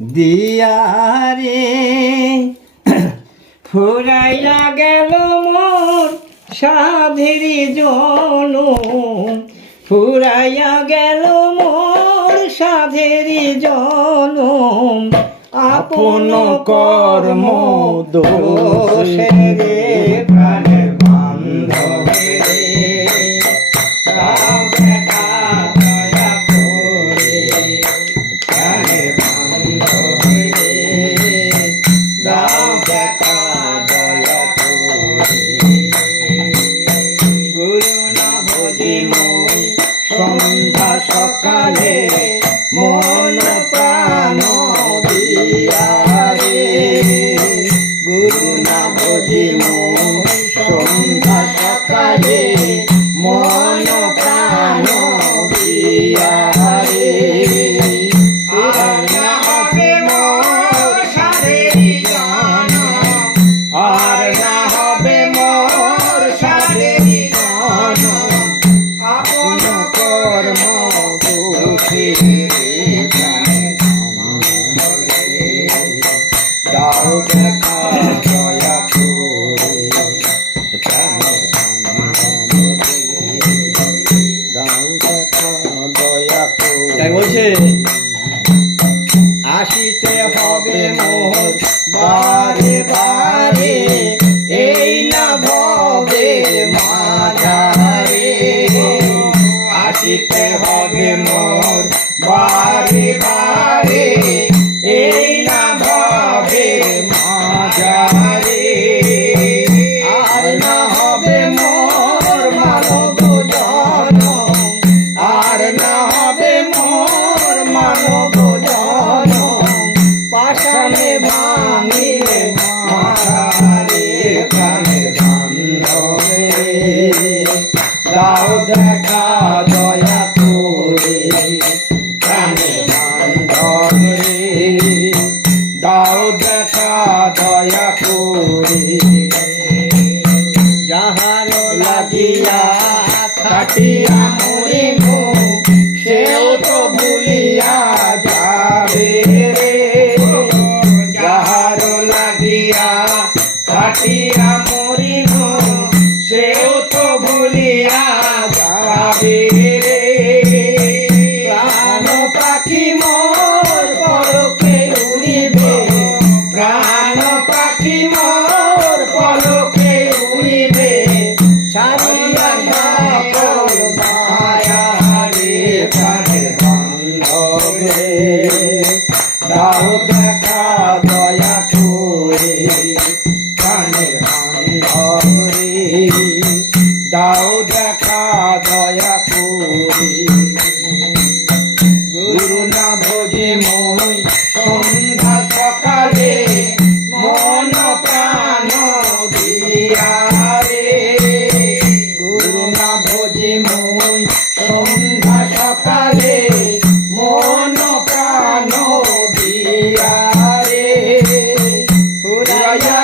দিয়ারে। ফুরাইয়া গেল মোর সাধির জন ফুরাইয়া গেল মোর সাধের জন আপন কর্ম দোষে সকালে মন প্রাণ দিয়ারে। গুরু না বুঝিমু সন্ধ্যা সকালে দাও দেখা দয়া করে প্রাণের দাও দেখা দয়া করে তাই বলছে, আসিতে হবে মোহর বারে বারে, এই না ভবে মাঝারে। আসিতে হবে মোর বারে বারে खटिया खटिया मोर দাও দেখা দয়া করে কানের বান্ধরে দাও দেখা দয়া করে। গুরু না ভোজে yeah.